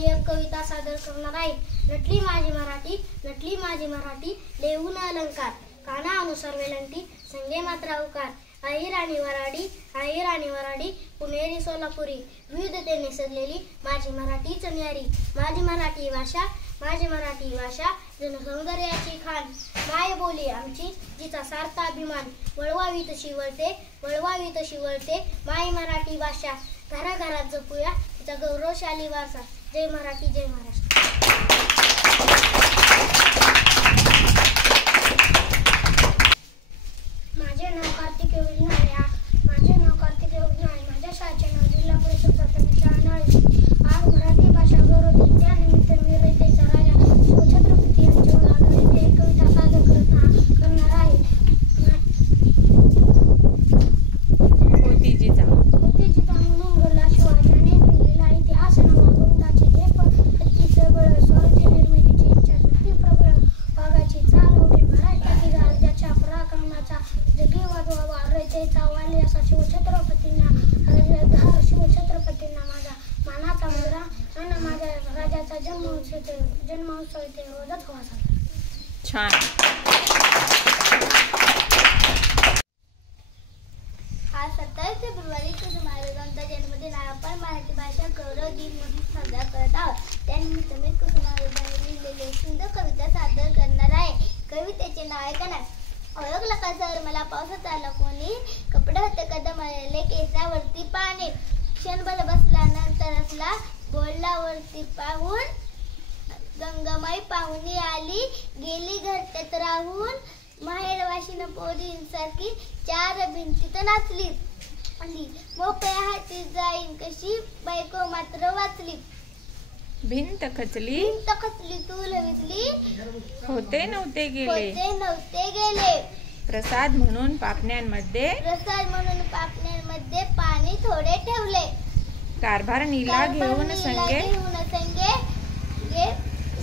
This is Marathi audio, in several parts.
मी एक कविता सादर करणार आहे। नटली माझी मराठी, नटली माझी मराठी, लेहून अलंकार, काना अनुसार वेलंटी, संगे मात्रा उकार, आई राणी वराडी, आई राणी वराडी, पुणेरी सोलापुरी, विविधतेने सजलेली माझी मराठीच न्यारी। माझी मराठी भाषा, माझी मराठी भाषा, जनसौंदर्याची खान, माय बोली आमची जिचा सार्थ अभिमान, वळवावी तशी वळते, वळवावी तशी वळते, माय मराठी भाषा, घराघरात जपूया तिचा गौरवशाली वारसा। जय मराठी, जय महाराष्ट्र। माझे नाव कार्तिक योजना आहे, माझे नाव कार्तिक योजना आहे, माझ्या शाळेचे नाव जिल्हा परिषद प्राथमिक शाळा नाळे। आज मराठी भाषा गौरव दिन, त्यानिमित्त मी रयतेचा राजा शिवछत्रपती यांच्यावर आधारित एक कविता सादर करणार आहे। मोतीजीचा म्हणून घडला शिवाजीने लिहिलेला इतिहास नवा करुणाची झेप, हत्ती सबळ स्वराज्य निर्मितीची इच्छा शक्ती प्रबळ, वाघाची चाल होती महाराष्ट्राची गाज, ज्याच्या पराक्रमाचा जगी वाजवावा रयतेचा वाली असा शिवछत्रपतींना माझा मानाचा मुजरा आणि माझ्या राजाचा जन्मोत्सव इथे रोजच व्हावा साजरा। छान। आज 27 फेब्रुवारी कुसुमाग्रजांचा जन्मदिन आहे। आपण मराठी भाषा गौरव दिन म्हणून साजरा करत आहोत। त्यानिमित्त मी कुसुमाग्रजांनी लिहिलेली सुंदर कविता सादर करणार आहे। कवितेचे नाव आहे कणा। ओळखला का सर मला पावसात आला कोणी, कपडे होते कदमलेले केसावरती पाणी, क्षणभर बसला नंतर असला बोलला वरती पाहून, गंगामाई पाहुणी आली गेली घरट्यात राहून, माहेर वाशिन पोरींसारखी चार भिंतीत नाचली, मोकळ्या हाती जाईन कशी बायको मात्र वाचली, भिंत खचली तूल विजली, होते नव्हते गेले, प्रसाद म्हणून पापण्यांमध्ये पाणी थोडे ठेवले, कारभारणीला घेऊन संगे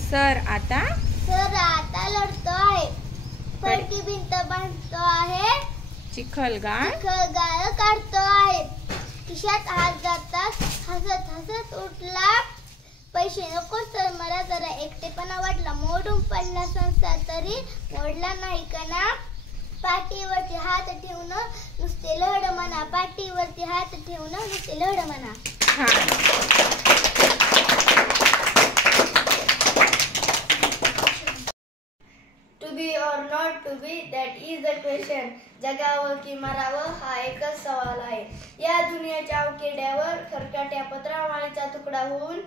सर आता लढतो आहे, पडकी भिंत बांधतो आहे, चिखलगाळ काढतो आहे, खिशात हात जातात हसत उठला, पैसे नको तर मला जरा एकटेपणा वाटला, मोडून पडला संसार तरी मोडला नाही कणा, पाठीवरती हात ठेवून नुसते लढ म्हणा, पाठीवरती हात ठेवून नुसते लढ म्हणा। To be or not to be, that is the question. जगावं की मरावं हा एकच सवाल आहे। या दुनियाच्या अवकेड्यावर खरकाट्या पत्रामाळीचा तुकडा होऊन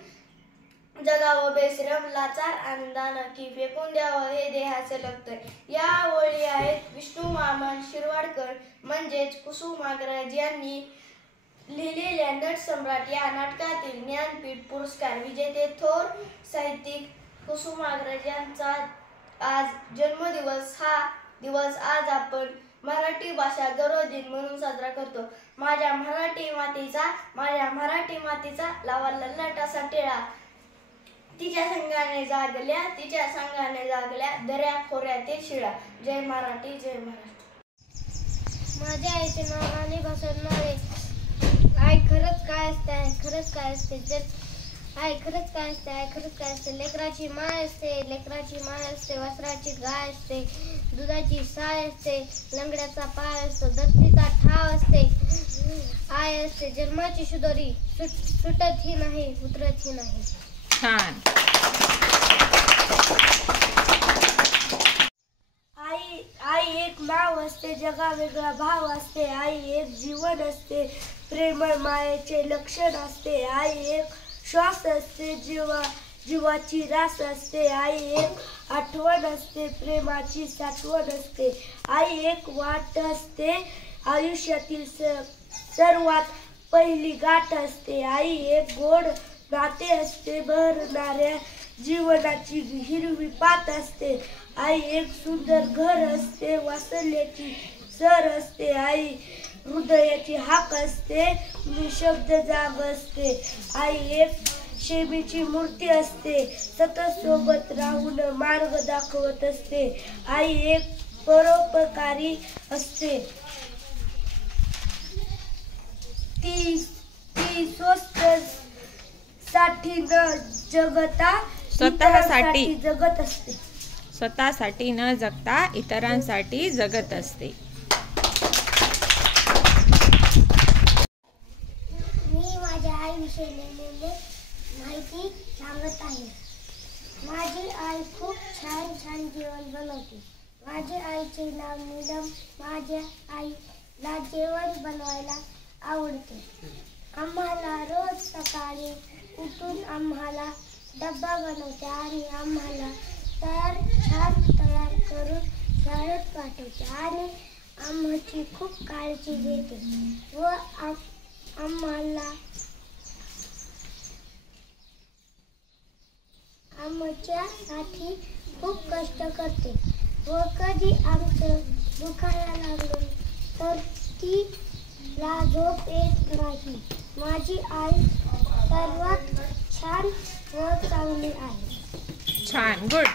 जगावं बेशरम लाचार आनंदानं की फेकून द्यावं हे देहाचे लागतंय। या ओळी आहेत विष्णू वामन शिरवाडकर म्हणजेच कुसुमाग्रज यांनी लिहिलेल्या नटसम्राट या नाटकातील ज्ञानपीठ पुरस्कार विजेते थोर साहित्यिक कुसुमाग्रज यांचा आज जन्मदिवस। हा दिवस आज आपण मराठी भाषा गौरव दिन म्हणून साजरा करतो। माझ्या मराठी मातीचा लावा ललाटाचा टिळा, तिच्या संघाने जागल्या दऱ्या खोऱ्यातील शिळा। जय मराठी, जय महाराष्ट्र। माझ्या आईचे नाव राणी बसत नाळे। आई खरंच काय असते, आई खरंच काय असते, आई खरंच काय असते, आई खरंच काय असते, लेकराची माय असते, वासराची गाय असते, दुधाची साय असते, लंगड्याचा पाय असतो, धरतीचा ठाव असते, आई असते जन्माची शुदरी, सुटत ही नाही उतरत ही नाही। छान। आई एक नाव असते, जगा वेगळा भाव असते, आई एक जीवन असते, प्रेमळ मायेचे लक्षण असते, आई एक श्वास असते, जीवाची रास असते, आई एक आठवण असते, प्रेमाची साठवण असते, आई एक वाट असते, आयुष्यातील सर्वात पहिली गाठ असते, आई एक गोड नाते असते, भरणाऱ्या जीवनाची हिरवी पात असते, आई एक सुंदर घर असते, वासल्याची सर असते, आई हृदयाची हाक असते, निशब्द जाग असते, आई एक शेमीची मूर्ती असते, सतत सोबत राहून मार्ग दाखवत असते, आई एक परोपकारी असते, ती स्वस्त साठी न जगता स्वतःसाठी. इतरांसाठी जगत असते. स्वतःसाठी न जगता इतरांसाठी जगत असते. मी माझ्या आईविषयी लिहिलेले माहिती सांगत आहे. माझी आई खूप छान छान जेवण बनवते. माझ्या आईचे नाव नीलम. माझ्या आईला जेवण बनवायला आवडते. आम्हाला रोज सकाळी उठून आम्हाला डब्बा बनवते आणि आम्हाला छान तयार करून शाळेत पाठवते आणि आमची खूप काळजी घेते व आमच्यासाठी खूप कष्ट करते व कधी आमचं दुखायला लागलं तर तिला झोप येत नाही. माझी आई सर्वात छान व चांगली आहे. छान, गुड.